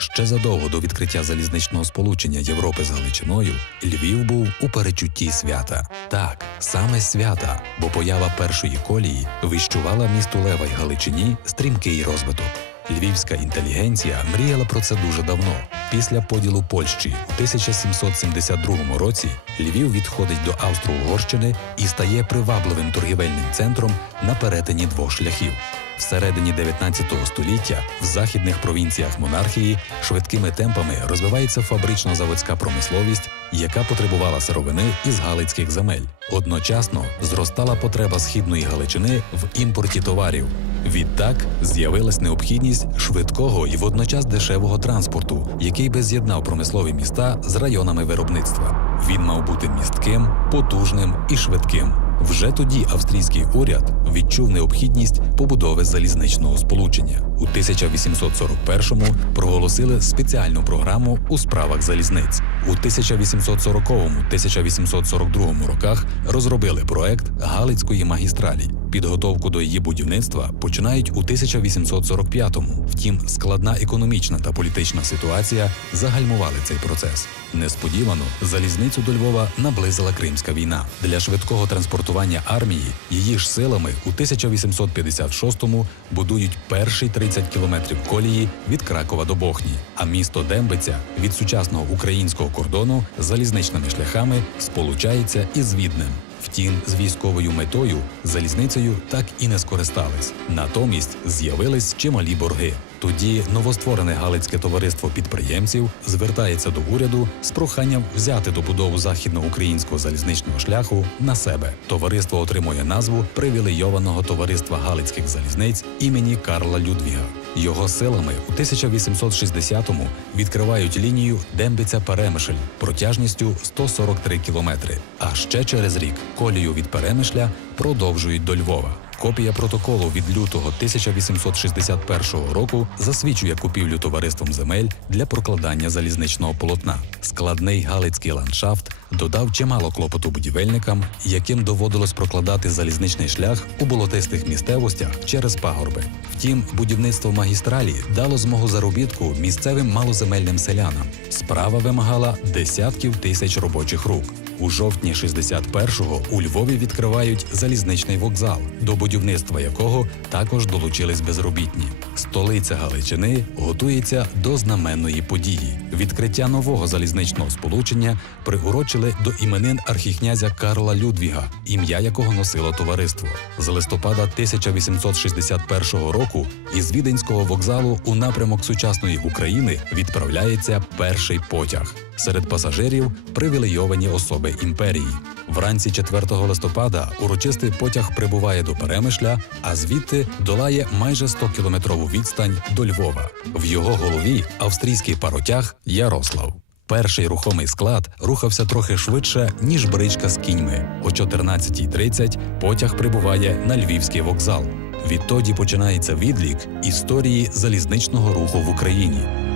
Ще задовго до відкриття залізничного сполучення Європи з Галичиною Львів був у перечутті свята. Так, саме свята, бо поява першої колії вищувала місту Лева й Галичині стрімкий розвиток. Львівська інтелігенція мріяла про це дуже давно. Після поділу Польщі у 1772 році Львів відходить до Австро-Угорщини і стає привабливим торгівельним центром на перетині двох шляхів. Всередині 19 століття в західних провінціях монархії швидкими темпами розвивається фабрично-заводська промисловість, яка потребувала сировини із галицьких земель. Одночасно зростала потреба східної Галичини в імпорті товарів. Відтак з'явилась необхідність швидкого і водночас дешевого транспорту, який би з'єднав промислові міста з районами виробництва. Він мав бути містким, потужним і швидким. Вже тоді австрійський уряд відчув необхідність побудови залізничного сполучення. У 1841-му проголосили спеціальну програму у справах залізниць. У 1840-1842 роках розробили проект Галицької магістралі. Підготовку до її будівництва починають у 1845-му. Втім, складна економічна та політична ситуація загальмували цей процес. Несподівано залізницю до Львова наблизила Кримська війна. Для швидкого транспортування армії її ж силами у 1856-му будують перший 30 кілометрів колії від Кракова до Бохні, а місто Дембиця від сучасного українського кордону залізничними шляхами сполучається із Віднем. Втім, з військовою метою залізницею так і не скористались. Натомість з'явились чималі борги. Тоді новостворене Галицьке товариство підприємців звертається до уряду з проханням взяти добудову західноукраїнського залізничного шляху на себе. Товариство отримує назву привілейованого товариства Галицьких залізниць імені Карла Людвіга. Його силами у 1860-му відкривають лінію Дембиця-Перемишль протяжністю 143 кілометри. А ще через рік колію від Перемишля продовжують до Львова. Копія протоколу від лютого 1861 року засвідчує купівлю товариством земель для прокладання залізничного полотна. Складний галицький ландшафт додав чимало клопоту будівельникам, яким доводилось прокладати залізничний шлях у болотистих місцевостях через пагорби. Втім, будівництво магістралі дало змогу заробітку місцевим малоземельним селянам. Справа вимагала десятків тисяч робочих рук. У жовтні 61-го у Львові відкривають залізничний вокзал, до будівництва якого також долучились безробітні. Столиця Галичини готується до знаменної події. Відкриття нового залізничного сполучення приурочили до іменин архікнязя Карла Людвіга, ім'я якого носило товариство. З листопада 1861 року із Віденського вокзалу у напрямок сучасної України відправляється перший потяг. Серед пасажирів привілейовані особи імперії. Вранці 4 листопада урочистий потяг прибуває до Перемишля, а звідти долає майже 100-кілометрову відстань до Львова. В його голові австрійський паротяг Ярослав. Перший рухомий склад рухався трохи швидше, ніж бричка з кіньми. О 14.30 потяг прибуває на львівський вокзал. Відтоді починається відлік історії залізничного руху в Україні.